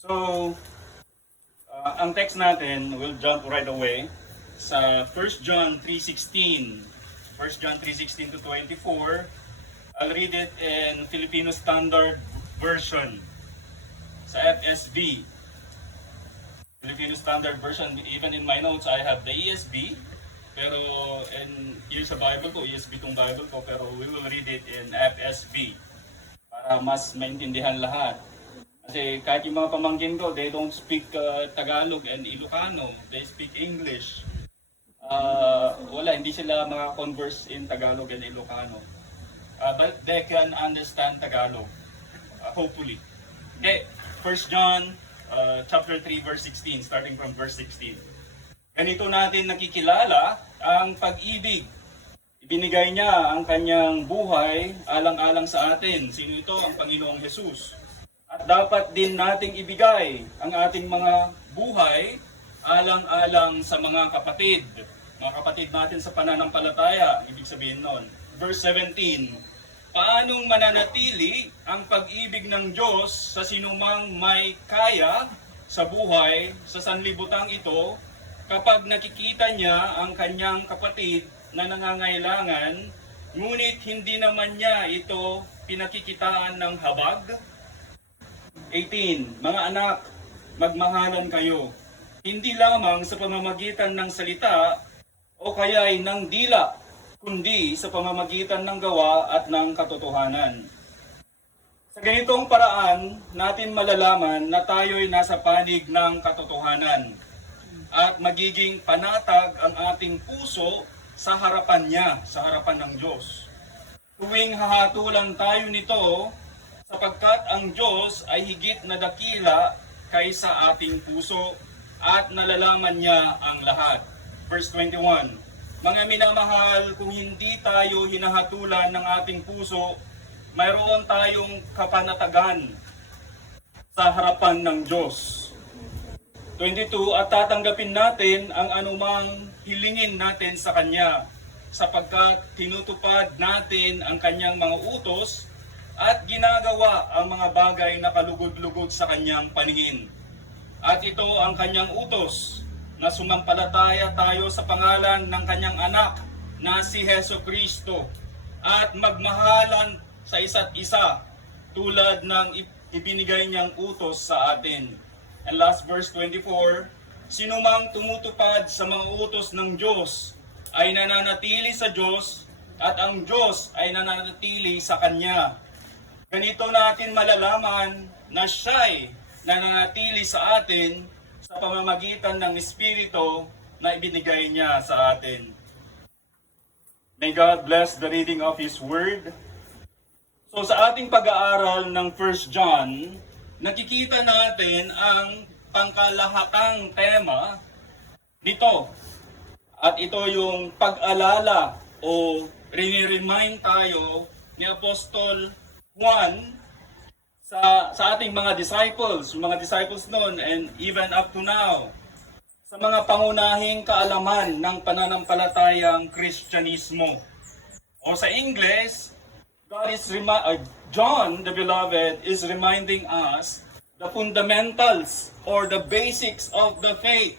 So, ang text natin, we'll jump right away sa 1 John 3:16. 1 John 3:16 to 24. I'll read it in Filipino Standard Version sa FSB. Filipino Standard Version. Even in my notes, I have the ESV. Pero here sa Bible ko, ESV tong Bible ko, pero we will read it in FSB para mas maintindihan lahat. Kasi kahit yung mga pamangkin ko, they don't speak Tagalog and Ilocano. They speak English. Hindi sila maka-converse in Tagalog and Ilocano. But they can understand Tagalog, hopefully. Okay, 1 John chapter 3 verse 16, starting from verse 16. Ganito natin nakikilala ang pag-ibig. Ibinigay niya ang kanyang buhay alang-alang sa atin. Sino ito? Ang Panginoong Jesus. At dapat din nating ibigay ang ating mga buhay alang-alang sa mga kapatid. Mga kapatid natin sa pananampalataya, ibig sabihin nun. Verse 17, paanong mananatili ang pag-ibig ng Diyos sa sinumang may kaya sa buhay sa sanlibutang ito kapag nakikita niya ang kanyang kapatid na nangangailangan, ngunit hindi naman niya ito pinakikitaan ng habag? 18. Mga anak, magmahalan kayo, hindi lamang sa pamamagitan ng salita o kaya'y ng dila, kundi sa pamamagitan ng gawa at ng katotohanan. Sa ganitong paraan, natin malalaman na tayo'y nasa panig ng katotohanan at magiging panatag ang ating puso sa harapan niya, sa harapan ng Diyos. Tuwing hahatulan tayo nito, sapagkat ang Diyos ay higit na dakila kaysa ating puso at nalalaman niya ang lahat. Verse 21, mga minamahal, kung hindi tayo hinahatulan ng ating puso, mayroon tayong kapanatagan sa harapan ng Diyos. 22, at tatanggapin natin ang anumang hilingin natin sa Kanya, sapagkat tinutupad natin ang Kanyang mga utos at ginagawa ang mga bagay na kalugod-lugod sa Kanyang paningin. At ito ang Kanyang utos, na sumampalataya tayo sa pangalan ng Kanyang anak na si Heso Kristo at magmahalan sa isa't isa tulad ng ibinigay niyang utos sa atin. And last verse 24, sinumang tumutupad sa mga utos ng Diyos ay nananatili sa Diyos at ang Diyos ay nananatili sa Kanya. Ganito natin malalaman na siya'y nananatili sa atin sa pamamagitan ng Espiritu na ibinigay niya sa atin. May God bless the reading of His Word. So sa ating pag-aaral ng 1 John, nakikita natin ang pangkalahatang tema nito. At ito yung pag-alala o rini-remind tayo ni Apostol Juan sa ating mga disciples noon and even up to now, sa mga pangunahing kaalaman ng pananampalatayang Kristyanismo. O sa English, John the Beloved is reminding us the fundamentals or the basics of the faith.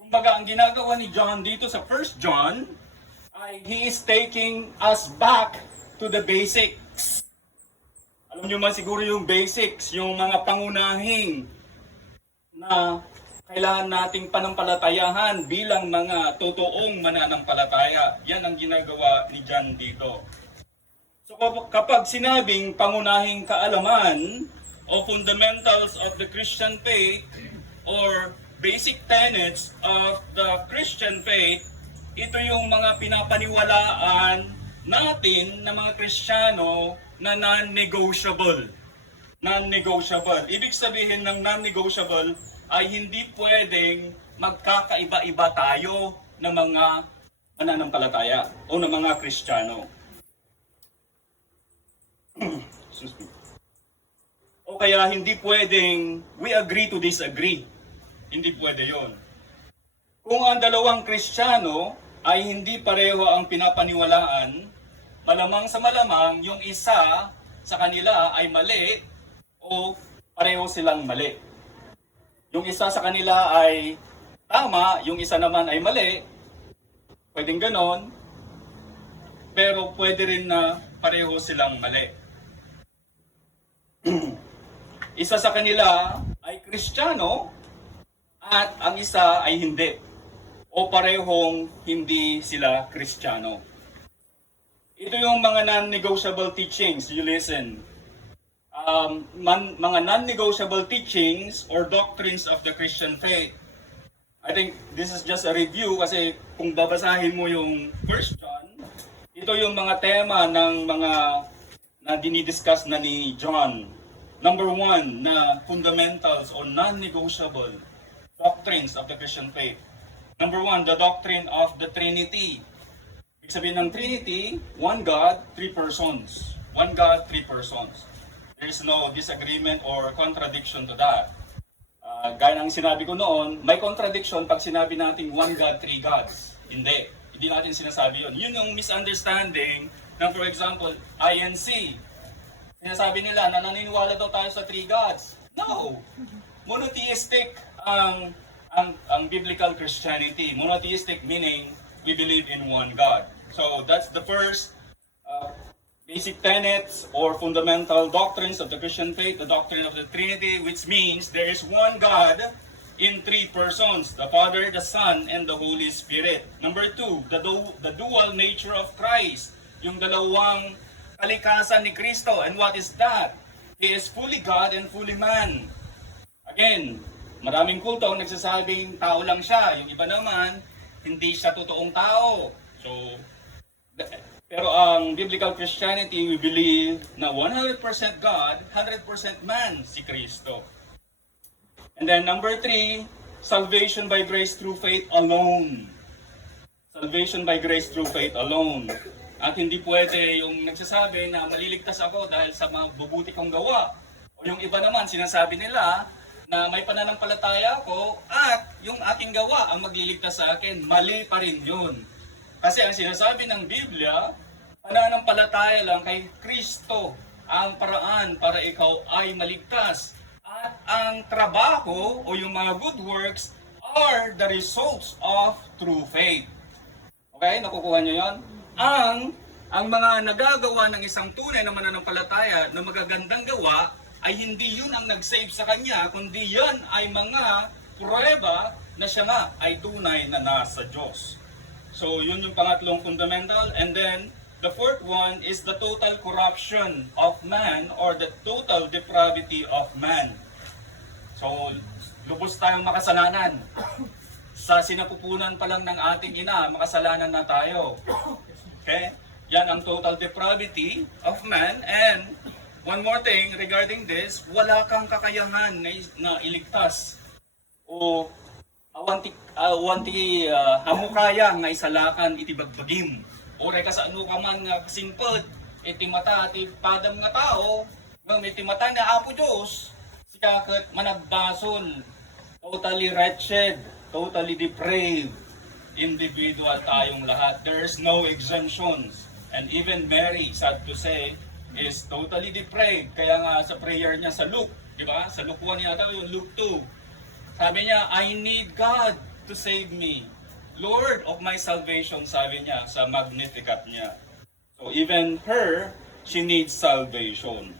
Kumbaga, ang ginagawa ni John dito sa 1 John ay he is taking us back to the basics. Alam nyo man siguro yung basics, yung mga pangunahing na kailangan nating panampalatayahan bilang mga totoong mananampalataya. Yan ang ginagawa ni John dito. So kapag sinabing pangunahing kaalaman o fundamentals of the Christian faith or basic tenets of the Christian faith, ito yung mga pinapaniwalaan natin na mga Kristiyano na non-negotiable. Non-negotiable. Ibig sabihin ng non-negotiable ay hindi pwedeng magkakaiba-iba tayo ng mga mananampalataya o ng mga Kristiyano. O kaya hindi pwedeng we agree to disagree. Hindi pwede yon. Kung ang dalawang Kristiyano ay hindi pareho ang pinapaniwalaan, malamang sa malamang yung isa sa kanila ay mali o pareho silang mali. Yung isa sa kanila ay tama, yung isa naman ay mali. Pwedeng ganon. Pero pwede rin na pareho silang mali. Isa sa kanila ay Kristiyano at ang isa ay hindi. O parehong hindi sila Kristiyano. Ito yung mga non-negotiable teachings. You listen. Mga non-negotiable teachings or doctrines of the Christian faith. I think this is just a review kasi kung babasahin mo yung 1 John, ito yung mga tema ng mga na dinidiscuss na ni John. Number 1 na fundamentals or non-negotiable doctrines of the Christian faith. Number 1, the doctrine of the Trinity. Ibig sabihin ng Trinity, one God, three persons. One God, three persons. There is no disagreement or contradiction to that. Gaya ng sinabi ko noon, may contradiction pag sinabi natin one God, three gods. Hindi natin sinasabi yun. Yun yung misunderstanding ng, for example, INC. Sinasabi nila na naniniwala daw tayo sa three gods. No! Monotheistic ang biblical Christianity. Monotheistic meaning we believe in one God. So that's the first basic tenets or fundamental doctrines of the Christian faith, the doctrine of the Trinity, which means there is one God in three persons, the Father, the Son, and the Holy Spirit. Number 2, the dual nature of Christ, yung dalawang kalikasan ni Kristo. And what is that? He is fully God and fully man. Again, maraming kulto ang nagsasabing tao lang siya. Yung iba naman, hindi siya totoong tao. So, pero ang biblical Christianity, we believe na 100% God, 100% man si Kristo. And then number 3, salvation by grace through faith alone. Salvation by grace through faith alone. At hindi pwede yung nagsasabi na maliligtas ako dahil sa mabubuti kong gawa. O yung iba naman, sinasabi nila na may pananampalataya ako at yung aking gawa ang magliligtas sa akin. Mali pa rin yun. Kasi ang sinasabi ng Biblia, pananampalataya lang kay Kristo ang paraan para ikaw ay maligtas. At ang trabaho o yung mga good works are the results of true faith. Okay? Nakukuha nyo yun? Ang mga nagagawa ng isang tunay na mananampalataya na magagandang gawa ay hindi yun ang nag-save sa kanya, kundi yan ay mga pruweba na siya nga ay tunay na nasa Diyos. So yun yung pangatlong fundamental. And then the fourth one is the total corruption of man or the total depravity of man. So lubos tayong makasalanan. Sa sinapupunan pa lang ng ating ina, makasalanan na tayo. Okay? Yan ang total depravity of man. And one more thing regarding this, wala kang kakayahan na iligtas o awanti hamukaya nga isalakan iti bagbagim. Oray ka sa ano ka man nga kasingpod, iti mata iti padam nga tao, ngam iti mata na Apo Diyos, sikakat managbasol, totally wretched, totally depraved individual tayong lahat. There's no exemptions. And even Mary, sad to say, is totally depraved. Kaya nga sa prayer niya sa Luke, di ba? Sa Luke 1 yata, yung Luke 2. Sabi niya, I need God to save me. Lord of my salvation, sabi niya sa Magnificat niya. So even her, she needs salvation.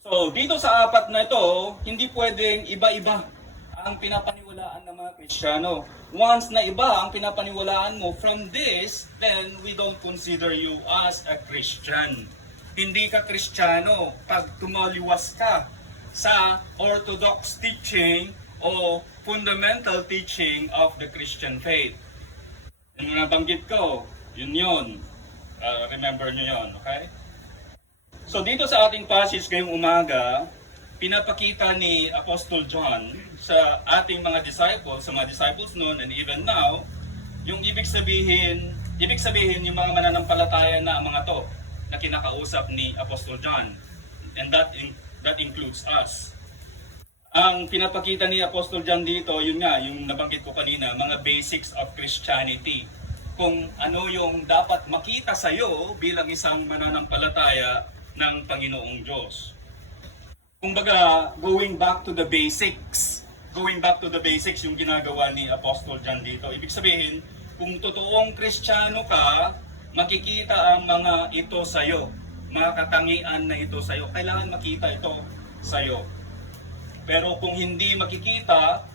So dito sa apat na ito, hindi pwedeng iba-iba ang pinapaniwalaan ng mga Kristiyano. Once na iba ang pinapaniwalaan mo from this, then we don't consider you as a Christian. Hindi ka Kristiyano pag tumaliwas ka sa orthodox teaching o fundamental teaching of the Christian faith. Yung nabanggit ko, yun. Remember nyo yun, okay? So dito sa ating passage ngayong umaga, pinapakita ni Apostle John sa ating mga disciples, sa mga disciples noon and even now, yung ibig sabihin yung mga mananampalataya na ang mga to na kinakausap ni Apostle John. And that includes us. Ang pinapakita ni Apostle John dito, yun nga, yung nabanggit ko kanina, mga basics of Christianity. Kung ano yung dapat makita sa iyo bilang isang mananampalataya ng Panginoong Diyos. Kumbaga, going back to the basics. going back to the basics yung ginagawa ni Apostle John dito. Ibig sabihin, kung totoong Kristiyano ka, makikita ang mga ito sa'yo. Mga katangian na ito sa'yo. Kailangan makita ito sa'yo. Pero kung hindi makikita,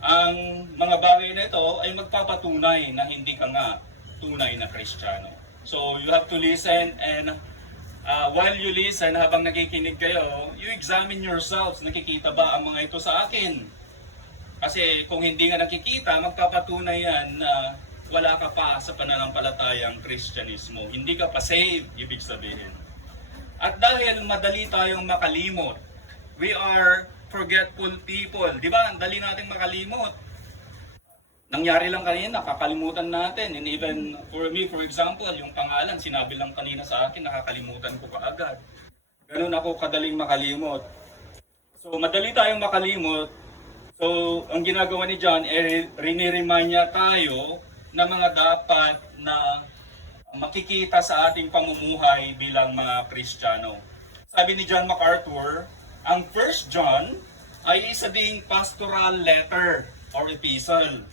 ang mga bagay na ito ay magpapatunay na hindi ka nga tunay na Kristiyano. So you have to listen, and while you listen, habang nakikinig kayo, you examine yourselves. Nakikita ba ang mga ito sa akin? Kasi kung hindi nga nakikita, magpapatunay yan na wala ka pa sa pananampalatayang Kristyanismo. Hindi ka pa saved, ibig sabihin. At dahil madali tayong makalimot, we are forgetful people. Di ba? Ang dali nating makalimot. Nangyari lang kanina, nakakalimutan natin. And even for me, for example, yung pangalan, sinabi lang kanina sa akin, nakakalimutan ko kaagad. Ganun ako kadaling makalimot. So, madali tayong makalimot. So, ang ginagawa ni John, riniremind niya tayo na mga dapat na makikita sa ating pamumuhay bilang mga Kristiyano. Sabi ni John MacArthur, ang 1 John ay isa ding pastoral letter or epistle.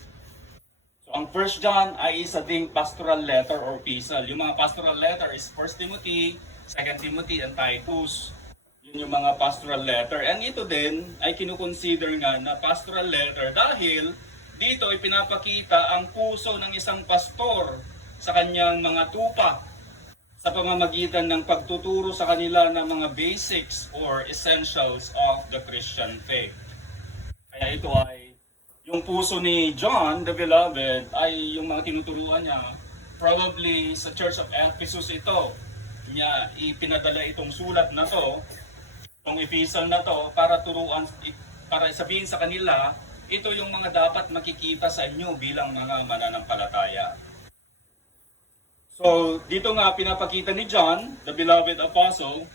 So, ang 1 John ay isa ding pastoral letter or epistle. Yung mga pastoral letter is 1 Timothy, 2 Timothy, and Titus. Yun yung mga pastoral letter. And ito din ay kinukonsider nga na pastoral letter dahil dito ay pinapakita ang puso ng isang pastor sa kanyang mga tupa sa pamamagitan ng pagtuturo sa kanila ng mga basics or essentials of the Christian faith. Kaya ito ay yung puso ni John the Beloved ay yung mga tinuturuan niya. Probably sa Church of Ephesus ito niya ipinadala itong sulat na to, itong epistle na to, para turuan, para sabihin sa kanila, ito yung mga dapat makikita sa inyo bilang mga mananampalataya. So, dito nga pinapakita ni John, the beloved apostle,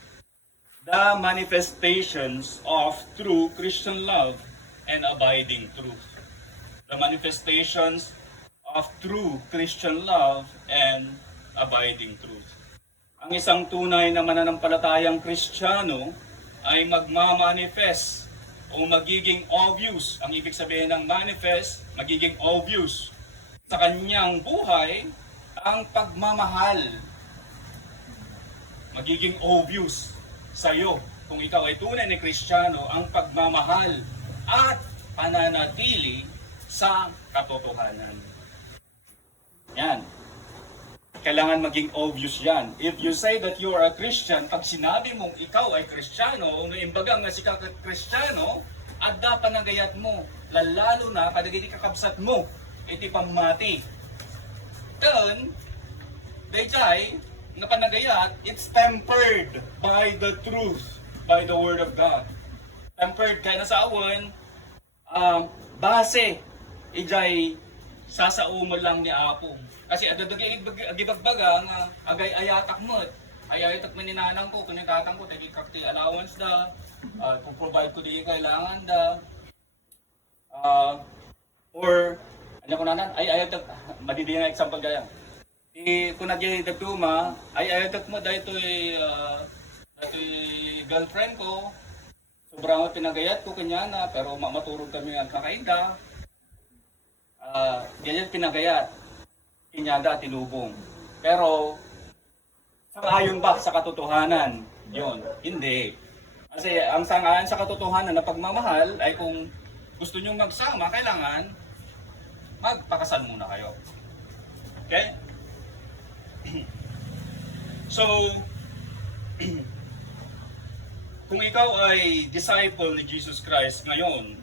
the manifestations of true Christian love and abiding truth. The manifestations of true Christian love and abiding truth. Ang isang tunay na mananampalatayang Kristiyano ay magmamanifest o magiging obvious. Ang ibig sabihin ng manifest, magiging obvious sa kanyang buhay ang pagmamahal. Magiging obvious sa iyo kung ikaw ay tunay na Kristiyano ang pagmamahal at pananatili sa katotohanan. Yan. Kailangan maging obvious yan. If you say that you are a Christian, pag sinabi mong ikaw ay Kristiyano, o naimbagang nga si Kristiyano, adda panagayat mo, lalalo na kadagiti kakabsat mo, iti pamati. Then, dayjay, na panagayat, it's tempered by the truth, by the Word of God. Tempered kaya na sa awan, base, ijay, sasaumo lang ni Apo. Kasi agibagbaga nga agay ayatak mo. Ayatak man ni nanang ko, kung kakang ko, tagi kakti allowance da, kung provide ko di kailangan da. Or, ano ko nanan, ay ayatak, madidi nga example gaya. Kung nagyay dagtuma, ay ayatak mo dahil ito'y girlfriend ko, sobrang pinagayat ko kanya na, pero maturog kami ang kakainda. Ganyan pinagayat. Inyada tinubong. Pero, sangayon ba sa katotohanan? Yon, hindi. Kasi ang sangayon sa katotohanan na pagmamahal ay kung gusto nyong magsama, kailangan magpakasal muna kayo. Okay? So, kung ikaw ay disciple ni Jesus Christ ngayon,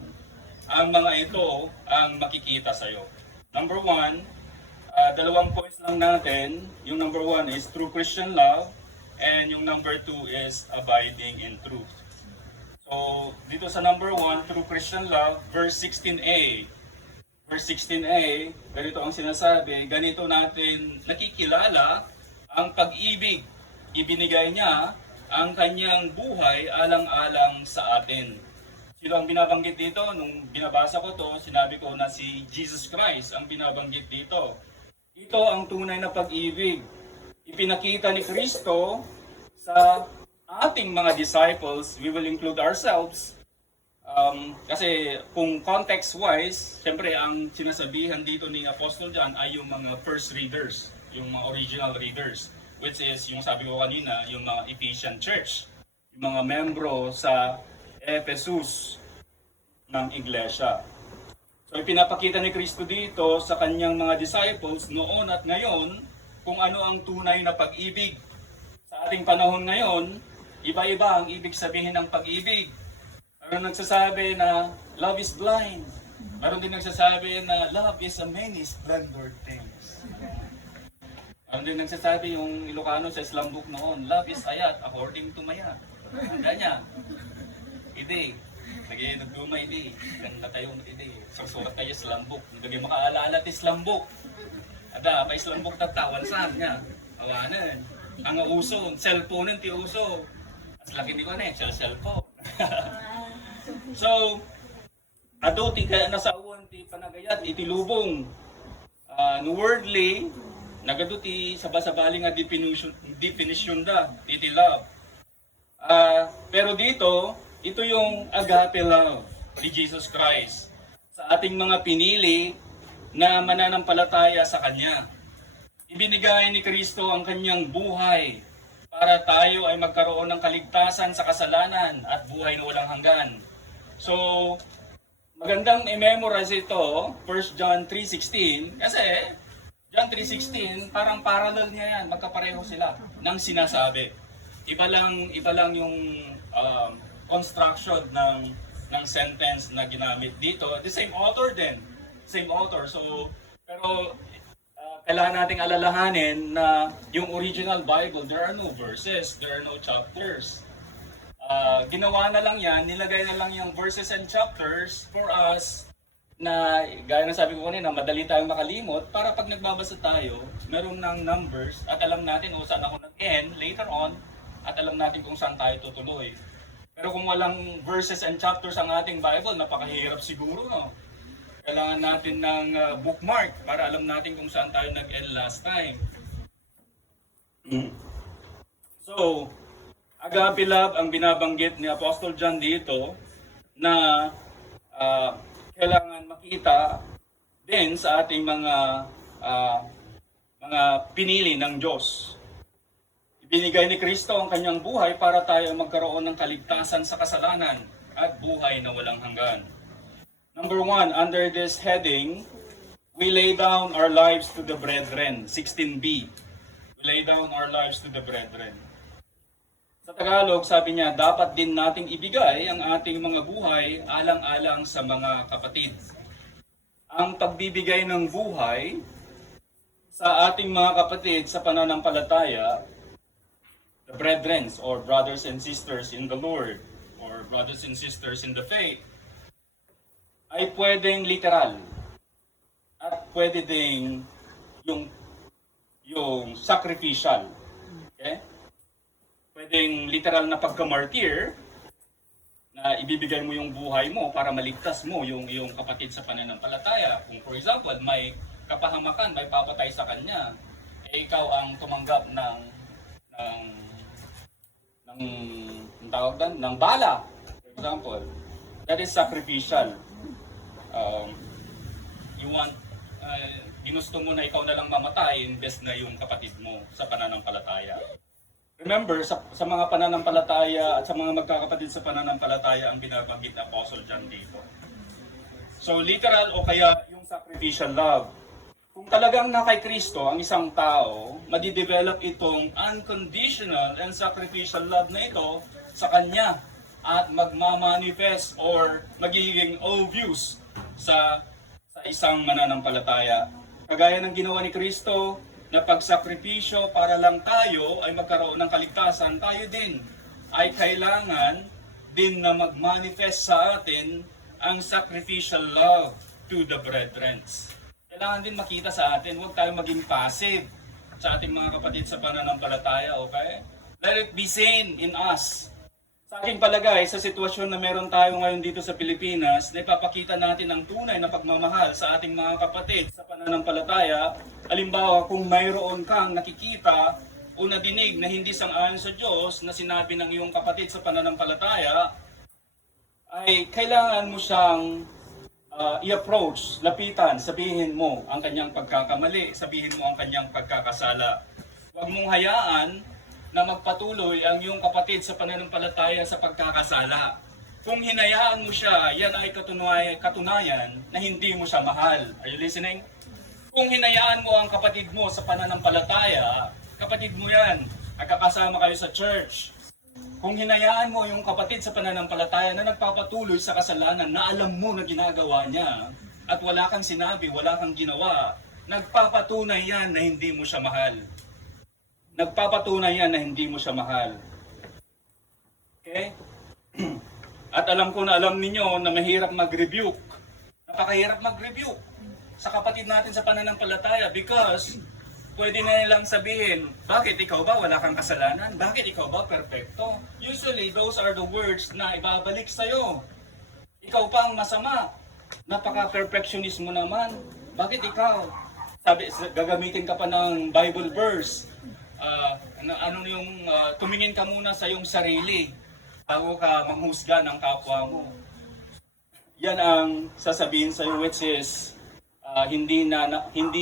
ang mga ito ang makikita sa'yo. Number one, dalawang points lang natin. Yung number one is true Christian love, and yung number two is abiding in truth. So, dito sa number one, true Christian love, verse 16a. Verse 16a, ganito ang sinasabi, ganito natin nakikilala ang pag-ibig. Ibinigay niya ang kanyang buhay alang-alang sa atin. Sino ang binabanggit dito? Nung binabasa ko to, sinabi ko na si Jesus Christ ang binabanggit dito. Ito ang tunay na pag-ibig. Ipinakita ni Kristo sa ating mga disciples, we will include ourselves, Kasi kung context-wise, siyempre ang sinasabihan dito ni Apostle John ay yung mga first readers, yung mga original readers, which is yung sabi ko kanina, yung mga Ephesian Church, yung mga membro sa Ephesus ng Iglesia. So ipinapakita ni Kristo dito sa kanyang mga disciples noon at ngayon kung ano ang tunay na pag-ibig. Sa ating panahon ngayon, iba-iba ang ibig sabihin ng pag-ibig. Meron nagsasabi na love is blind. Meron din nagsasabi na love is a many splendid things. Meron din nagsasabi yung Ilocano sa Islam book noon, love is ayat according to maya. Ganyan. Ide. Nagdumay ide. Ganda tayo ide. Susulat tayo Islam book. Hindi makaalala ti Islam book. Ada, pa Islam book tatawan saan niya. Awanan. Ang uso, cellphone ti uso. As laki ni ko na cellphone. So, ado ti kaya nasawon ti panagayat iti lubong. No wordly, nagado ti sabasabali nga definition da iti love. Pero dito, ito yung agape love ni Jesus Christ sa ating mga pinili na mananampalataya sa Kanya. Ibinigay ni Kristo ang Kanyang buhay para tayo ay magkaroon ng kaligtasan sa kasalanan at buhay na walang hanggan. So, magandang i-memorize ito, 1 John 3:16, kasi John 3:16, parang parallel niya yan, magkapareho sila ng sinasabi. Iba lang yung construction ng sentence na ginamit dito. The same author din, same author. So, pero kailangan nating alalahanin na yung original Bible, there are no verses, there are no chapters. Ginawa na lang yan, nilagay na lang yung verses and chapters for us na, gaya ng sabi ko kanina, madali tayong makalimot para pag nagbabasa tayo, meron ng numbers at alam natin kung saan ako nag-end later on at alam natin kung saan tayo tutuloy. Pero kung walang verses and chapters ang ating Bible, napakahirap siguro, no? Kailangan natin ng bookmark para alam natin kung saan tayo nag-end last time. So, agape love ang binabanggit ni Apostle John dito na kailangan makita din sa ating mga pinili ng Diyos. Ibinigay ni Kristo ang kanyang buhay para tayo magkaroon ng kaligtasan sa kasalanan at buhay na walang hanggan. Number 1, under this heading, we lay down our lives to the brethren. 16b. We lay down our lives to the brethren. Sa Tagalog, sabi niya, dapat din nating ibigay ang ating mga buhay alang-alang sa mga kapatid. Ang pagbibigay ng buhay sa ating mga kapatid sa pananampalataya, the brethren or brothers and sisters in the Lord or brothers and sisters in the faith, ay pwedeng literal at pwede ding yung sacrificial. Okay? Pwedeng literal na pagka-martyr na ibibigay mo yung buhay mo para maligtas mo yung iyong kapatid sa pananampalataya. Kung for example, may kapahamakan, may papatay sa kanya, eh ikaw ang tumanggap ng tawag doon, ng bala. For example, that is sacrificial. You want ginusto mo na ikaw na lang mamatay imbes na yung kapatid mo sa pananampalataya. Remember, sa mga pananampalataya at sa mga magkakapatid sa pananampalataya ang binabanggit ng Apostle John dito. So literal o kaya yung sacrificial love. Kung talagang na kay Kristo ang isang tao, madidevelop itong unconditional and sacrificial love na ito sa Kanya at magmamanifest or magiging obvious sa isang mananampalataya. Kagaya ng ginawa ni Kristo, na pagsakripisyo para lang tayo ay magkaroon ng kaligtasan, tayo din ay kailangan din na mag-manifest sa atin ang sacrificial love to the brethren. Kailangan din makita sa atin, huwag tayo maging passive sa ating mga kapatid sa pananampalataya, okay? Let it be seen in us. Sa aking palagay, sa sitwasyon na meron tayo ngayon dito sa Pilipinas, na ipapakita natin ang tunay na pagmamahal sa ating mga kapatid sa pananampalataya. Halimbawa, kung mayroon kang nakikita o nadinig na hindi sang-ayon sa Diyos na sinabi ng iyong kapatid sa pananampalataya, ay kailangan mo siyang i-approach, lapitan, sabihin mo ang kanyang pagkakamali, sabihin mo ang kanyang pagkakasala. Huwag mong hayaan na magpatuloy ang iyong kapatid sa pananampalataya sa pagkakasala. Kung hinayaan mo siya, yan ay katunayan na hindi mo siya mahal. Are you listening? Kung hinayaan mo ang kapatid mo sa pananampalataya, kapatid mo yan, nagkakasama kayo sa church. Kung hinayaan mo yung kapatid sa pananampalataya na nagpapatuloy sa kasalanan na alam mo na ginagawa niya at wala kang sinabi, wala kang ginawa, nagpapatunay yan na hindi mo siya mahal. Nagpapatunay yan na hindi mo siya mahal. Okay? At alam ko na alam ninyo na mahirap mag-rebuke. Napakahirap mag-rebuke sa kapatid natin sa pananampalataya because pwede na nilang sabihin, bakit ikaw ba wala kang kasalanan? Bakit ikaw ba perfecto? Usually, those are the words na ibabalik sa'yo. Ikaw pa ang masama. Napaka-perfectionist mo naman. Bakit ikaw? Sabi, gagamitin ka pa ng Bible verse. Tumingin ka muna sa iyong sarili bago ka manghusga ng kapwa mo. Yan ang sasabihin sa'yo, which is, hindi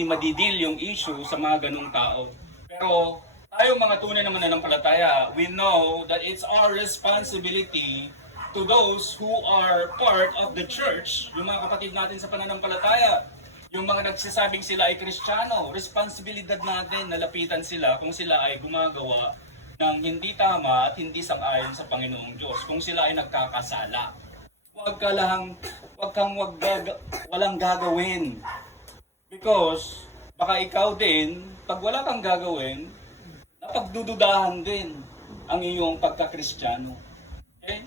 madidil yung issue sa mga ganung tao. Pero tayo mga tunay na mananampalataya, we know that it's our responsibility to those who are part of the church, yung mga kapatid natin sa pananampalataya, yung mga nagsasabing sila ay Kristiyano, responsibilidad natin na lapitan sila kung sila ay gumagawa ng hindi tama at hindi sang-ayon sa Panginoong Diyos, kung sila ay nagkakasala. Walang gagawin. Because, baka ikaw din, pag wala kang gagawin, napagdududahan din ang iyong pagka-Kristiyano. Okay?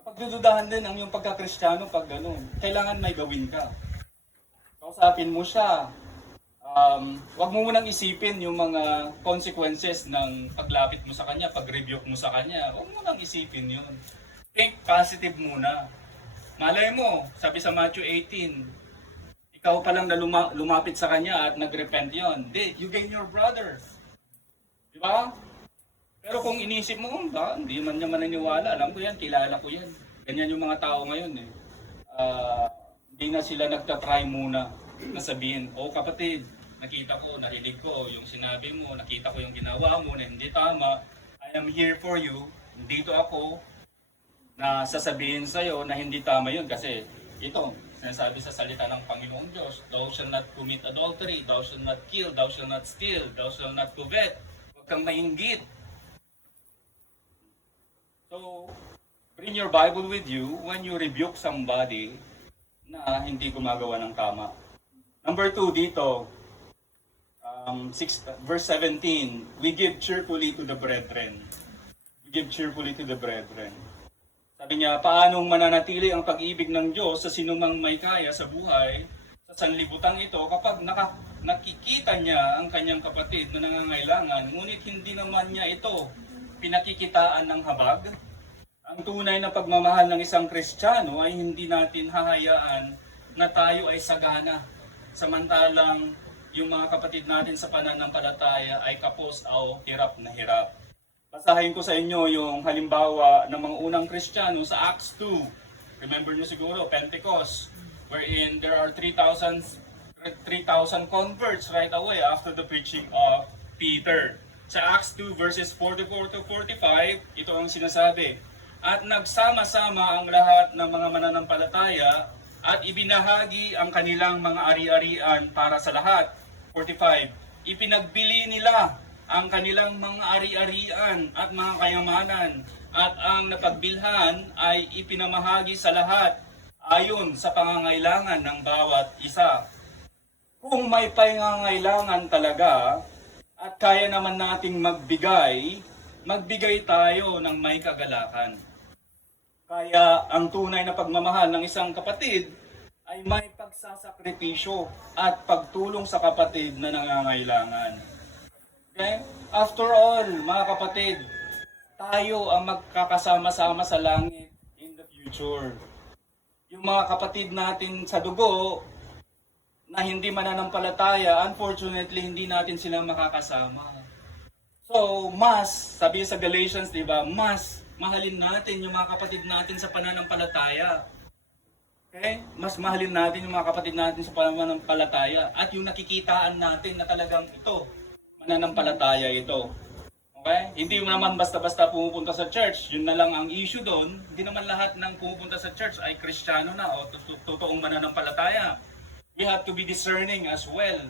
Napagdududahan din ang iyong pagka-Kristiyano pag gano'n. Kailangan may gawin ka. Kausapin mo siya. Huwag mo munang isipin yung mga consequences ng paglapit mo sa kanya, pag-rebuke mo sa kanya. Huwag mo munang isipin yun. Think positive muna. Malay mo, sabi sa Matthew 18, ikaw pa lang na lumapit sa kanya at nag-repent yun. You gain your brother. Di ba? Pero kung inisip mo, hindi man niya maniniwala. Alam ko yan, kilala ko yan. Ganyan yung mga tao ngayon eh. Hindi na sila nagtatry muna na sabihin, kapatid, nakita ko, narinig ko yung sinabi mo, nakita ko yung ginawa mo na hindi tama. I am here for you. Dito ako na sasabihin sa'yo na hindi tama yun kasi ito, sinasabi sa salita ng Panginoong Diyos, thou shall not commit adultery, thou shall not kill, thou shall not steal, thou shall not covet. Huwag kang mainggit. So, bring your Bible with you when you rebuke somebody na hindi gumagawa ng tama. Number 2 dito, verse 17, we give cheerfully to the brethren. We give cheerfully to the brethren. Sabi niya, paanong mananatili ang pag-ibig ng Diyos sa sinumang may kaya sa buhay, sa sanlibutan ito, kapag nakikita niya ang kanyang kapatid na nangangailangan, ngunit hindi naman niya ito pinakikitaan ng habag? Ang tunay na pagmamahal ng isang Kristiyano ay hindi natin hahayaan na tayo ay sagana, samantalang yung mga kapatid natin sa pananampalataya ay kapos o hirap na hirap. Basahin ko sa inyo yung halimbawa ng mga unang Kristiyano sa Acts 2. Remember nyo siguro, Pentecost, wherein there are 3,000 converts right away after the preaching of Peter. Sa Acts 2 verses 44 to 45, ito ang sinasabi, at nagsama-sama ang lahat ng mga mananampalataya at ibinahagi ang kanilang mga ari-arian para sa lahat. 45, ipinagbili nila ang kanilang mga ari-arian at mga kayamanan at ang napagbilhan ay ipinamahagi sa lahat ayon sa pangangailangan ng bawat isa. Kung may pangangailangan talaga at kaya naman nating magbigay tayo ng may kagalakan. Kaya ang tunay na pagmamahal ng isang kapatid ay may pagsasakripisyo at pagtulong sa kapatid na nangangailangan. Okay? After all, mga kapatid, tayo ang magkakasama-sama sa langit in the future. Yung mga kapatid natin sa dugo na hindi mananampalataya, unfortunately, hindi natin sila makakasama. So, sabi sa Galatians, di ba, mas mahalin natin yung mga kapatid natin sa pananampalataya. Okay? Mas mahalin natin yung mga kapatid natin sa pananampalataya. At yung nakikitaan natin na talagang ito, mananampalataya ito. Okay? Hindi mo naman basta-basta pumupunta sa church. Yun na lang ang issue doon. Hindi naman lahat ng pumupunta sa church ay Kristiyano na o totoong mananampalataya. We have to be discerning as well.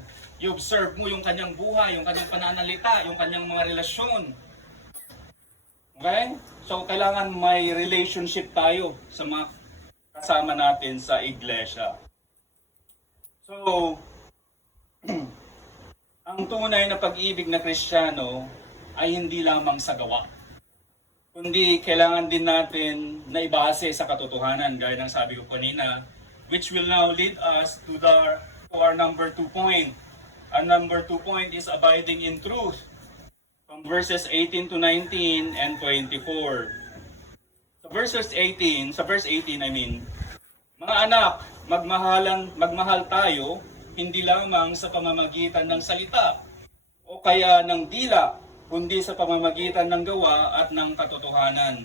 You observe mo yung kanyang buhay, yung kanyang pananalita, yung kanyang mga relasyon. Okay? So, kailangan may relationship tayo sa mga kasama natin sa iglesia. So, ang tunay na pag-ibig na Kristiyano ay hindi lamang sa gawa, kundi kailangan din natin na ibase sa katotohanan, gaya ng sabi ko kanina, which will now lead us to our number 2 point. Our number 2 point is abiding in truth, from verses 18 to 19 and 24. Sa verse 18, mga anak, magmahal tayo, hindi lamang sa pamamagitan ng salita o kaya ng dila, kundi sa pamamagitan ng gawa at ng katotohanan.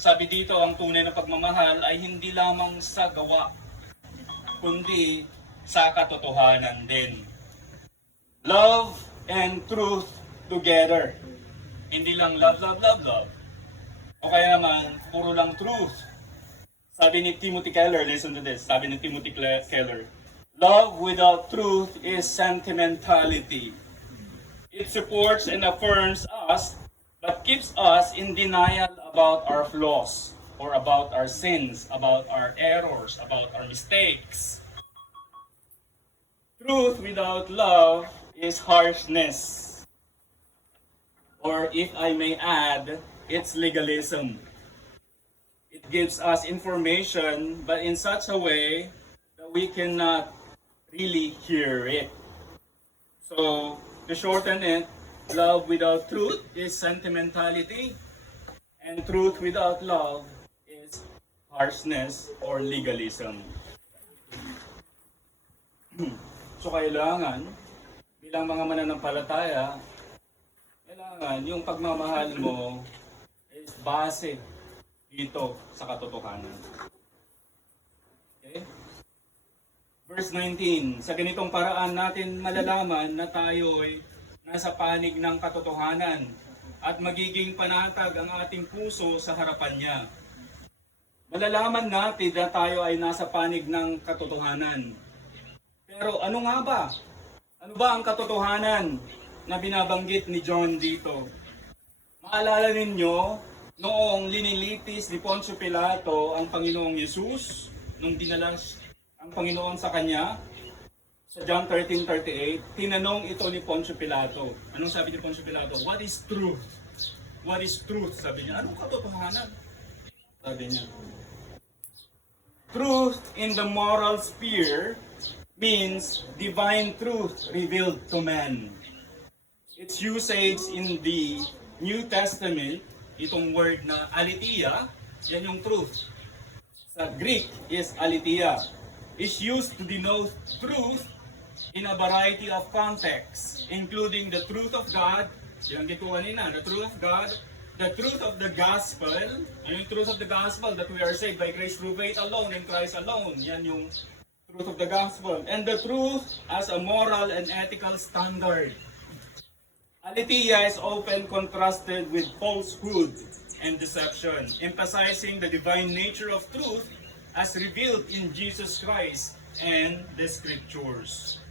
Sabi dito, ang tunay na pagmamahal ay hindi lamang sa gawa, kundi sa katotohanan din. Love and truth together. Hindi lang love, love, love, love. O kaya naman, puro lang truth. Sabi ni Timothy Keller, listen to this. Sabi ni Timothy Keller, love without truth is sentimentality. It supports and affirms us, but keeps us in denial about our flaws, or about our sins, about our errors, about our mistakes. Truth without love is harshness. Or if I may add, it's legalism. It gives us information, but in such a way that we cannot really hear it. So, to shorten it, love without truth is sentimentality, and truth without love is harshness or legalism. So kailangan, bilang mga mananampalataya, kailangan yung pagmamahal mo is base dito sa katotohanan. Okay? Verse 19, sa ganitong paraan natin malalaman na tayo'y nasa panig ng katotohanan at magiging panatag ang ating puso sa harapan niya. Malalaman natin na tayo ay nasa panig ng katotohanan. Pero ano nga ba? Ano ba ang katotohanan na binabanggit ni John dito? Maalala ninyo, noong linilitis ni Poncio Pilato ang Panginoong Yesus, nung dinala ang Panginoon sa kanya, sa John 13:38, tinanong ito ni Poncio Pilato. Anong sabi ni Poncio Pilato? What is truth? What is truth? Sabi niya. Anong katotohanan? Sabi niya. Truth in the moral sphere means divine truth revealed to man. Its usage in the New Testament, itong word na aletheia, yan yung truth. Sa Greek is aletheia. Is used to denote truth in a variety of contexts, including the truth of God, yung gito kanina, the truth of God, the truth of the gospel, yung truth of the gospel that we are saved by grace through faith alone in Christ alone, yan yung truth of the gospel, and the truth as a moral and ethical standard. Aletheia is often contrasted with falsehood and deception, emphasizing the divine nature of truth as revealed in Jesus Christ and the Scriptures.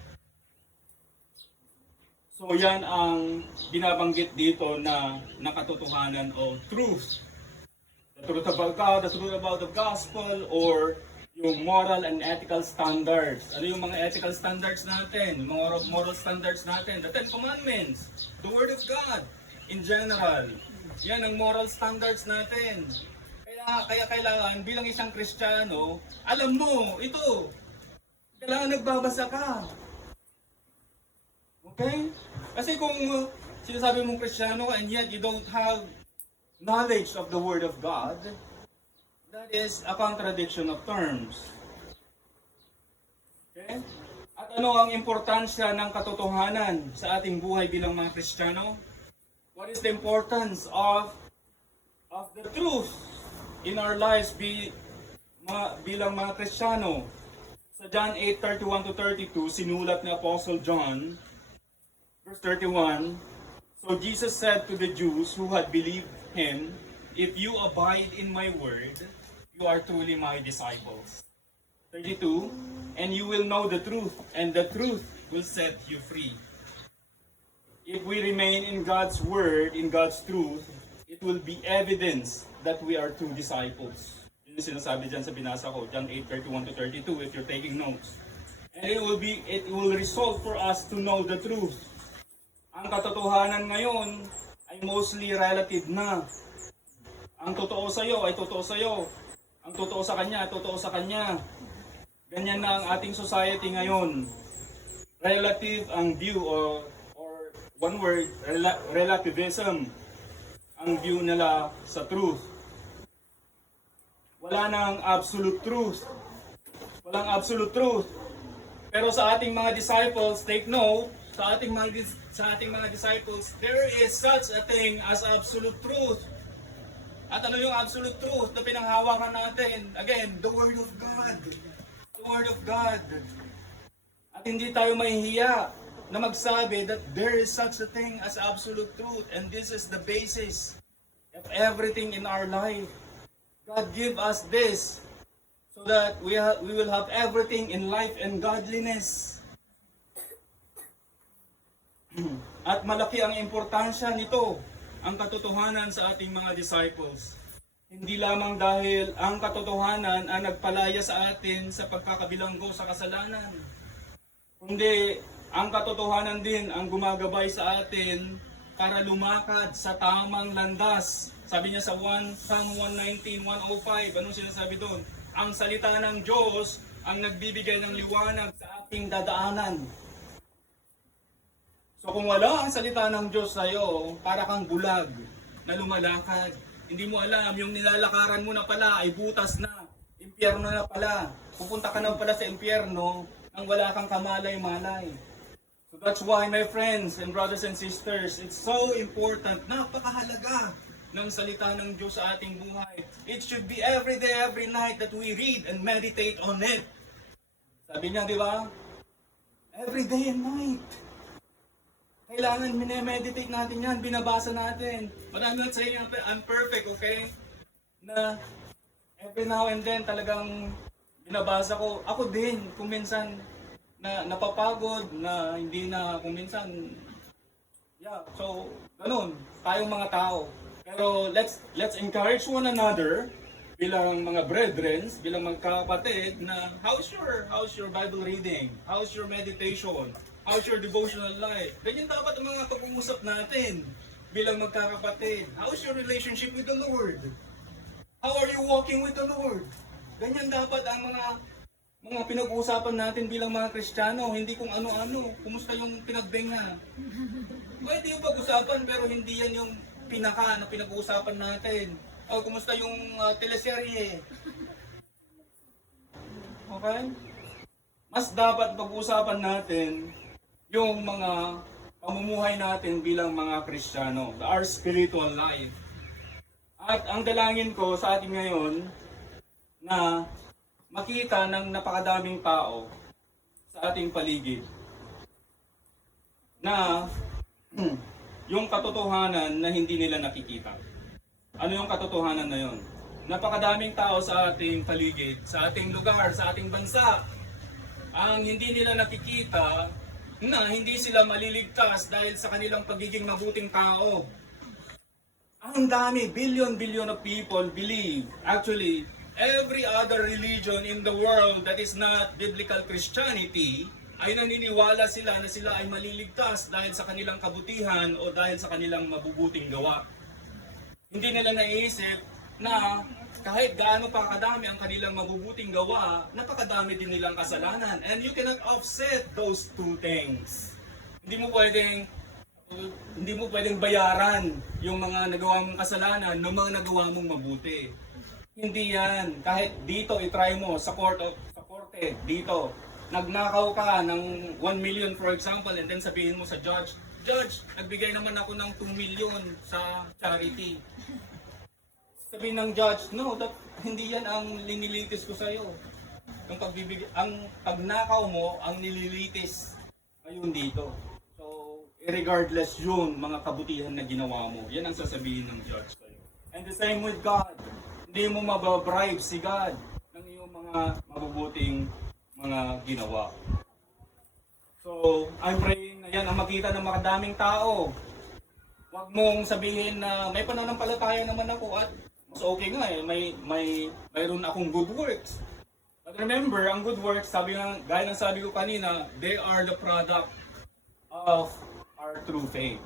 So yan ang binabanggit dito na katotohanan o truth. The truth about God, the truth about the gospel, or yung moral and ethical standards. Ano yung mga ethical standards natin? Yung mga moral standards natin? The Ten Commandments, the Word of God in general. Yan ang moral standards natin. Kaya kailangan bilang isang Kristiyano, alam mo, ito, kailangan nagbabasa ka. Okay? Kasi kung sinasabi mong Kristiyano ka and yet you don't have knowledge of the Word of God, that is a contradiction of terms. Okay? At ano ang importansya ng katotohanan sa ating buhay bilang mga Kristiyano? What is the importance of of the truth in our lives bilang mga Kristiyano. Sa John 8:31 to 32, sinulat ni Apostle John, verse 31, "So Jesus said to the Jews who had believed him, 'If you abide in my word, you are truly my disciples.' 32, "And you will know the truth, and the truth will set you free." If we remain in God's word, in God's truth, it will be evidence that we are true disciples. Yun yung sinasabi dyan sa binasa ko, John 8:31 to 32, if you're taking notes. And it will result for us to know the truth. Ang katotohanan ngayon ay mostly relative na. Ang totoo sa iyo ay totoo sa iyo. Ang totoo sa kanya ay totoo sa kanya. Ganyan na ang ating society ngayon. Relative ang view or one word, relativism ang view nila sa truth. Wala nang absolute truth. Walang absolute truth. Pero sa ating mga disciples, take note, sa ating mga disciples, there is such a thing as absolute truth. At ano yung absolute truth na pinanghawakan natin? Again, the Word of God. The Word of God. At hindi tayo mahihiya na magsabi that there is such a thing as absolute truth, and this is the basis of everything in our life. God give us this so that we will have everything in life and godliness. At malaki ang importansya nito, ang katotohanan sa ating mga disciples. Hindi lamang dahil ang katotohanan ang nagpalaya sa atin sa pagkakabilanggo sa kasalanan, kundi ang katotohanan din ang gumagabay sa atin para lumakad sa tamang landas. Sabi niya sa Psalm 119, 105, anong sinasabi doon? Ang salita ng Diyos ang nagbibigay ng liwanag sa ating dadaanan. So kung wala ang salita ng Diyos sa iyo, para kang bulag na lumalakad. Hindi mo alam, yung nilalakaran mo na pala ay butas na. Impyerno na pala. Pupunta ka na pala sa impyerno nang wala kang kamalay-malay. So that's why, my friends and brothers and sisters, it's so important, napakahalaga ng salita ng Diyos sa ating buhay. It should be every day, every night that we read and meditate on it. Sabi niya, di ba? Every day and night. Kailangan minemeditate natin yan, binabasa natin. But I'm not saying I'm perfect, okay? Na every now and then talagang binabasa ko. Ako din, kung minsan na napapagod, na hindi na kung minsan, so ganun, tayong mga tao. Pero let's encourage one another bilang mga brethren, bilang magkakapatid na how's your Bible reading? How's your meditation? How's your devotional life? Ganyan dapat ang mga pag-uusap natin bilang magkakapatid. How's your relationship with the Lord? How are you walking with the Lord? Ganyan dapat ang mga pinag-uusapan natin bilang mga Kristiyano, hindi kung ano-ano. Kumusta yung pinagbenga? Pwede yung pag-usapan pero hindi yan yung pinaka na pinag-uusapan natin. O kumusta yung teleserye? Okay? Mas dapat pag-uusapan natin yung mga pamumuhay natin bilang mga Kristiyano, our spiritual life. At ang dalangin ko sa atin ngayon na makita ng napakadaming tao sa ating paligid na yung katotohanan na hindi nila nakikita. Ano yung katotohanan na yun? Napakadaming tao sa ating paligid, sa ating lugar, sa ating bansa, ang hindi nila nakikita na hindi sila maliligtas dahil sa kanilang pagiging mabuting tao. Ang dami, billion of people believe, actually, every other religion in the world that is not biblical Christianity ay naniniwala sila na sila ay maliligtas dahil sa kanilang kabutihan o dahil sa kanilang mabubuting gawa. Hindi nila naisip na kahit gaano pa kadami ang kanilang mabubuting gawa, napakadami din nilang kasalanan. And you cannot offset those two things. Hindi mo pwedeng bayaran yung mga nagawa mong kasalanan ng mga nagawa mong mabuti. Hindi yan. Kahit dito, itry mo sa korte, dito. Nagnakaw ka ng 1 million for example, and then sabihin mo sa judge, nagbigay naman ako ng 2 million sa charity. Sabihin ng judge, no, hindi yan ang linilitis ko sa'yo. Yung pagnakaw mo, ang nililitis ngayon dito. So, regardless yun, mga kabutihan na ginawa mo, yan ang sasabihin ng judge sa'yo. And the same with God. Hindi mo mababribe si God ng iyong mga mabubuting mga ginawa. So, I'm praying na yan ang makita ng makadaming tao. Huwag mong sabihin na may pananampalataya naman ako at mas okay nga eh, mayroon akong good works. But remember, ang good works, gaya ng sabi ko kanina, they are the product of our true faith.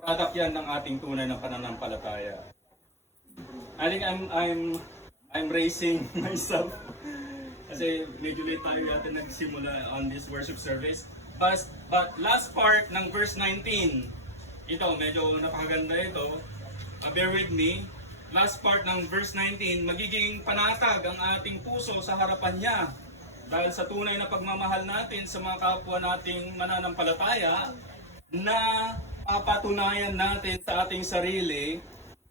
Product yan ng ating tunay na pananampalataya. I think I'm raising myself kasi medyo late tayo yata nagsimula on this worship service. But last part ng verse 19, ito medyo napakaganda ito. Bear with me. Last part ng verse 19, magiging panatag ang ating puso sa harapan niya dahil sa tunay na pagmamahal natin sa mga kapwa nating mananampalataya na papatunayan natin sa ating sarili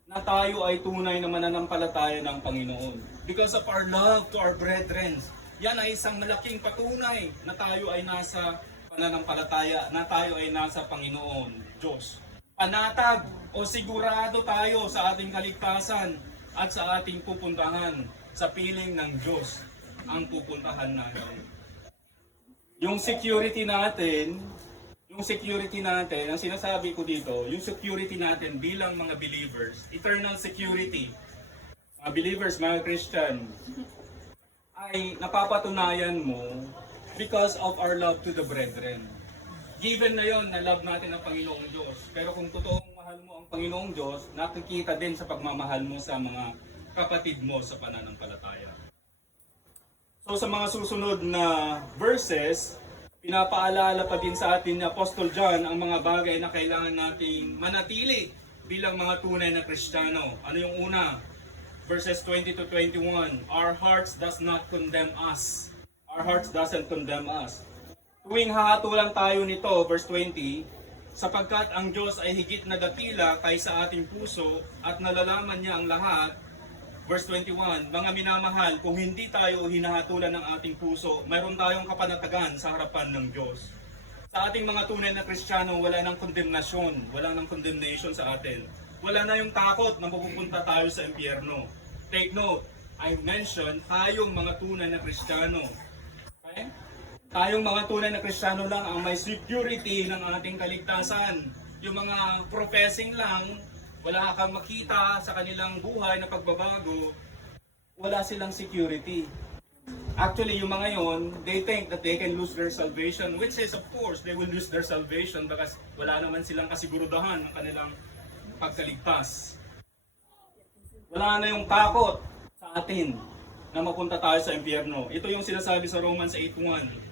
na tayo ay tunay na mananampalataya ng Panginoon. Because of our love to our brethren, yan ay isang malaking patunay na tayo ay nasa pananampalataya, na tayo ay nasa Panginoon, Diyos. Panatag o sigurado tayo sa ating kaligtasan at sa ating pupuntahan sa piling ng Diyos ang pupuntahan natin. Yung security natin, ang sinasabi ko dito, yung security natin bilang mga believers, eternal security, mga believers, mga Christian, ay napapatunayan mo because of our love to the brethren. Given na yon na love natin ang Panginoong Diyos. Pero kung totoong mahal mo ang Panginoong Diyos, nakikita din sa pagmamahal mo sa mga kapatid mo sa pananampalataya. So sa mga susunod na verses, pinapaalala pa din sa atin ni Apostol John ang mga bagay na kailangan nating manatili bilang mga tunay na Kristiyano. Ano yung una? Verses 20 to 21, our hearts does not condemn us. Our hearts doesn't condemn us. Tuwing hahatulan tayo nito, verse 20, sapagkat ang Diyos ay higit na dakila kaysa ating puso at nalalaman niya ang lahat. Verse 21, mga minamahal, kung hindi tayo hinahatulan ng ating puso, mayroon tayong kapanatagan sa harapan ng Diyos. Sa ating mga tunay na Kristiyano, wala nang condemnation, wala nang condemnation sa atin. Wala na yung takot na mapupunta tayo sa impyerno. Take note, I mentioned tayong mga tunay na Kristiyano. Okay? Tayong mga tunay na Kristiyano lang ang may security ng ating kaligtasan. Yung mga professing lang, wala kang makita sa kanilang buhay na pagbabago, wala silang security. Actually, yung mga yon, they think that they can lose their salvation, which is of course, they will lose their salvation because wala naman silang kasigurudahan ng kanilang pagkaligtas. Wala na yung takot sa atin na mapunta tayo sa impyerno. Ito yung sinasabi sa Romans 8:1.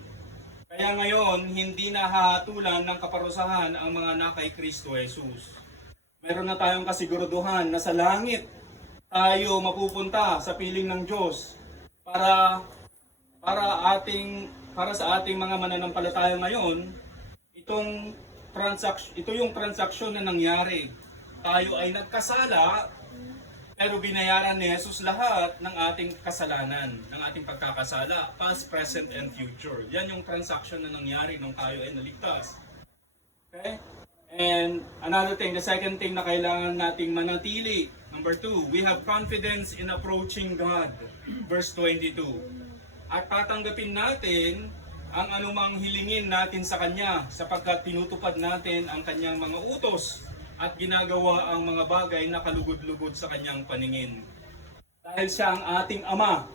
Kaya ngayon, hindi na hahatulan ng kaparusahan ang mga nakay Kristo Jesus. Meron na tayong kasiguruduhan na sa langit tayo mapupunta sa piling ng Diyos para sa ating mga mananampalataya ngayon. Ito yung transaksyon na nangyari. Tayo ay nagkasala, pero binayaran ni Jesus lahat ng ating kasalanan, ng ating pagkakasala, past, present, and future. Yan yung transaction na nangyari nung tayo ay naligtas. Okay? And another thing, the second thing na kailangan nating manatili, number 2, we have confidence in approaching God. Verse 22. At tatanggapin natin ang anumang hilingin natin sa Kanya sapagkat tinutupad natin ang Kanyang mga utos at ginagawa ang mga bagay na kalugod-lugod sa Kanyang paningin. Dahil siya ang ating Ama,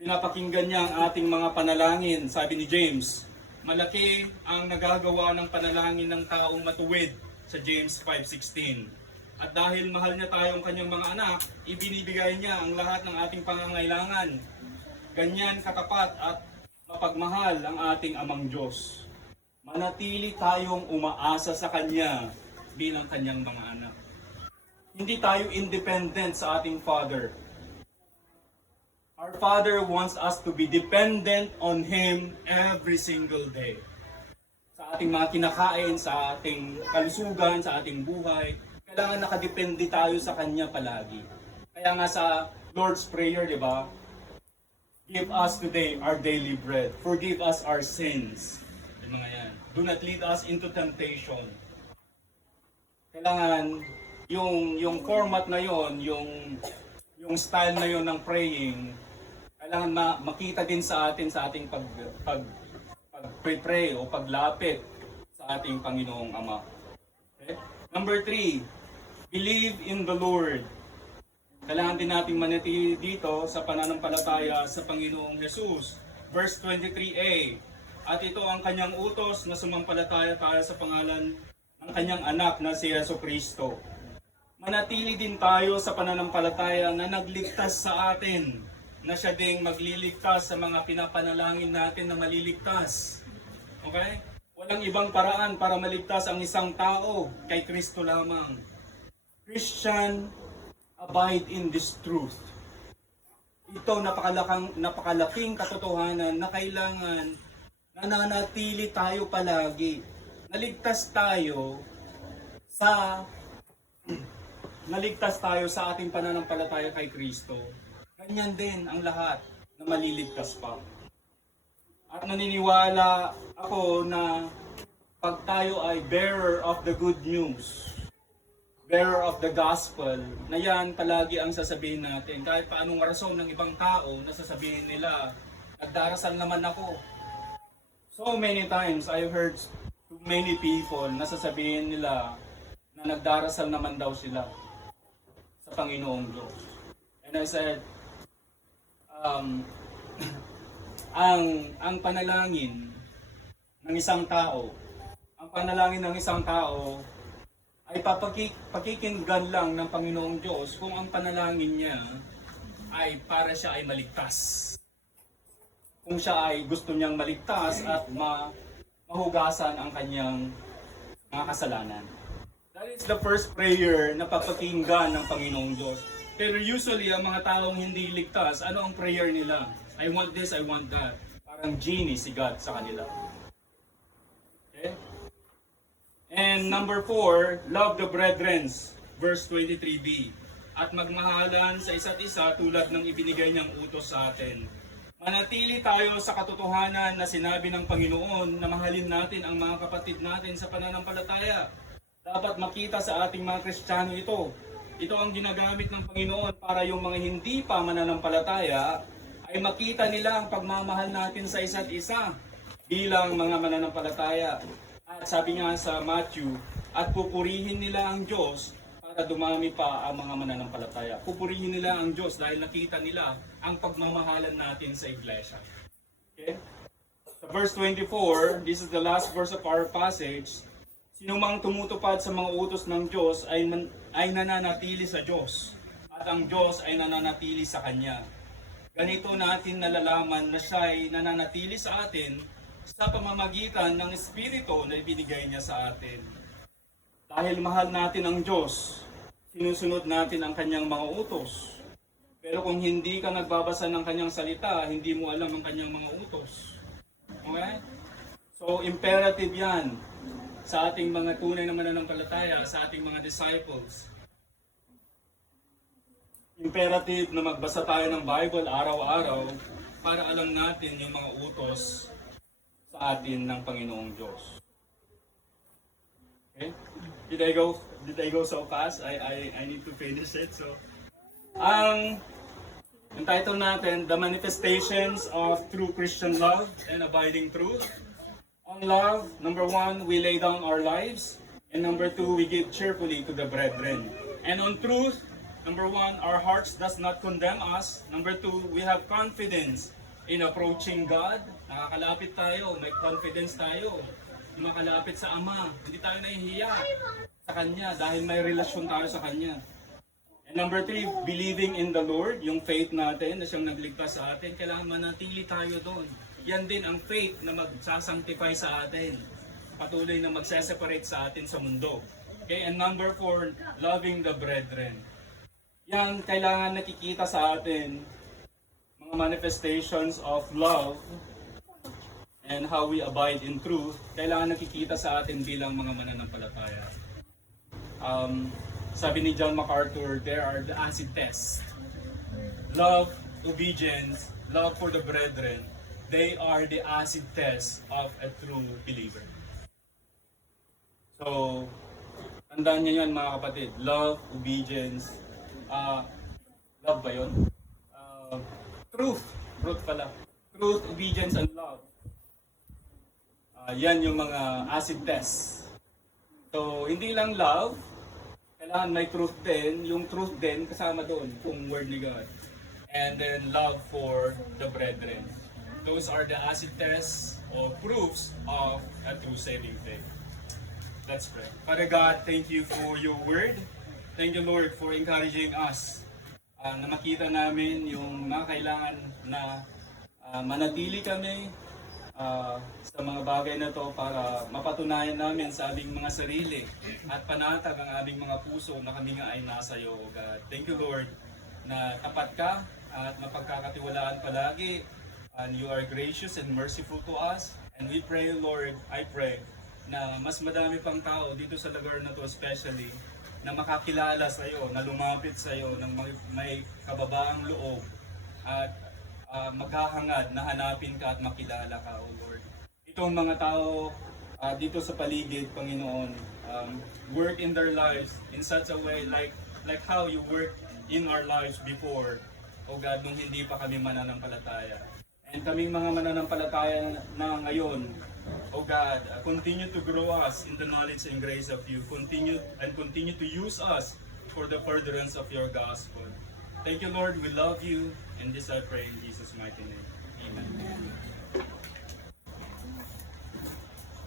pinapakinggan niya ang ating mga panalangin, sabi ni James. Malaki ang nagagawa ng panalangin ng taong matuwid sa James 5:16. At dahil mahal niya tayong Kanyang mga anak, ibinibigay niya ang lahat ng ating pangangailangan. Ganyan katapat at mapagmahal ang ating Amang Diyos. Manatili tayong umaasa sa Kanya bilang Kanyang mga anak. Hindi tayo independent sa ating Father. Our Father wants us to be dependent on Him every single day. Sa ating mga kinakain, sa ating kalusugan, sa ating buhay, kailangan nakadepende tayo sa Kanya palagi. Kaya nga sa Lord's Prayer, di ba? Give us today our daily bread. Forgive us our sins. Yung mga yan. Do not lead us into temptation. Kailangan yung format na yon, yung style na yon ng praying, kailangan makita din sa atin sa ating pag-pray o paglapit sa ating Panginoong Ama. Okay? Number 3, believe in the Lord. Kailangan din nating manatili dito sa pananampalataya sa Panginoong Jesus. Verse 23a, at ito ang kanyang utos na sumampalataya tayo sa pangalan ng kanyang anak na si Jesucristo. Manatili din tayo sa pananampalataya na nagligtas sa atin, na siya ding magliligtas sa mga pinapanalangin natin na maliligtas. Okay? Walang ibang paraan para maligtas ang isang tao, kay Kristo lamang. Christian, abide in this truth. Ito napakalaking katotohanan na kailangan nananatili tayo palagi. Naligtas tayo sa ating pananampalataya kay Kristo. Ganyan din ang lahat na maliligtas pa. At naniniwala ako na pag tayo ay bearer of the good news, bearer of the gospel, na yan palagi ang sasabihin natin. Kahit paanong rason ng ibang tao na sasabihin nila, nagdarasal naman ako. So many times I heard many people na sasabihin nila na nagdarasal naman daw sila sa Panginoong Diyos. And I said, ang panalangin ng isang tao, ay pakikinggan lang ng Panginoong Diyos kung ang panalangin niya ay para siya ay maligtas. Kung siya ay gusto niyang maligtas at mahugasan ang kanyang mga kasalanan. That is the first prayer na papakinggan ng Panginoong Diyos. Pero usually, ang mga taong hindi ligtas, ano ang prayer nila? I want this, I want that. Parang genie si God sa kanila. Okay? And number 4, love the brethren, verse 23b. At magmahalan sa isa't isa tulad ng ibinigay niyang utos sa atin. Manatili tayo sa katotohanan na sinabi ng Panginoon na mahalin natin ang mga kapatid natin sa pananampalataya. Dapat makita sa ating mga Kristiyano ito. Ito ang ginagamit ng Panginoon para yung mga hindi pa mananampalataya ay makita nila ang pagmamahal natin sa isa't isa bilang mga mananampalataya. At sabi nga sa Matthew, at pupurihin nila ang Diyos para dumami pa ang mga mananampalataya. Pupurihin nila ang Diyos dahil nakita nila ang pagmamahalan natin sa iglesia. Okay? Sa verse 24, this is the last verse of our passage. Sinumang tumutupad sa mga utos ng Diyos ay nananatili sa Diyos, at ang Diyos ay nananatili sa Kanya. Ganito natin nalalaman na siya ay nananatili sa atin sa pamamagitan ng Espiritu na ibinigay niya sa atin. Dahil mahal natin ang Diyos, sinusunod natin ang Kanyang mga utos. Pero kung hindi ka nagbabasa ng Kanyang salita, hindi mo alam ang Kanyang mga utos. Okay? So, imperative yan sa ating mga tunay na mananampalataya, sa ating mga disciples. Imperative na magbasa tayo ng Bible araw-araw para alam natin yung mga utos sa atin ng Panginoong Diyos. Okay? Did I go so fast? I need to finish it. So, ang title natin, The Manifestations of True Christian Love and Abiding Truth. On love, number 1, we lay down our lives. And number 2, we give cheerfully to the brethren. And on truth, number 1, our hearts does not condemn us. Number 2, we have confidence in approaching God. Nakakalapit tayo, may confidence tayo. Makalapit sa Ama. Hindi tayo nahihiya sa Kanya dahil may relasyon tayo sa Kanya. And number 3, believing in the Lord, yung faith natin na siyang nagligtas sa atin, kailangan manatili tayo doon. Yan din ang faith na magsasanctify sa atin. Patuloy na magseseparate sa atin sa mundo. Okay, and number 4, loving the brethren. Yan, kailangan nakikita sa atin mga manifestations of love and how we abide in truth. Kailangan nakikita sa atin bilang mga mananampalataya. Sabi ni John MacArthur, there are the acid tests. Love, obedience, love for the brethren, they are the acid test of a true believer. So, tandaan niyo yan mga kapatid. Love, obedience, love ba yun? Truth. Truth pala. Truth, obedience, and love. Yan yung mga acid tests. So, hindi lang love, kailangan may truth din. Yung truth din, kasama doon, kung word ni God. And then love for the brethren. Those are the acid tests or proofs of a true saving faith. Let's pray. Father God, thank you for your word. Thank you, Lord, for encouraging us na makita namin yung mga kailangan na manatili kami sa mga bagay na to para mapatunayan namin sa aming mga sarili at panatag ang aming mga puso na kami nga ay nasa iyo, O God. Thank you, Lord, na tapat ka at mapagkakatiwalaan palagi, and you are gracious and merciful to us. And we pray, Lord, I pray, na mas madami pang tao dito sa lugar na to especially, na makakilala sa iyo, na lumapit sa iyo ng may kababaang loob at maghahangad na hanapin ka at makilala ka, O Lord. Itong mga tao dito sa paligid, Panginoon, work in their lives in such a way like how you worked in our lives before, O God, nung hindi pa kami mananampalataya. And kaming mga mananampalataya na ngayon, O God, continue to grow us in the knowledge and grace of you. Continue to use us for the furtherance of your gospel. Thank you, Lord. We love you. And this I pray in Jesus' mighty name. Amen.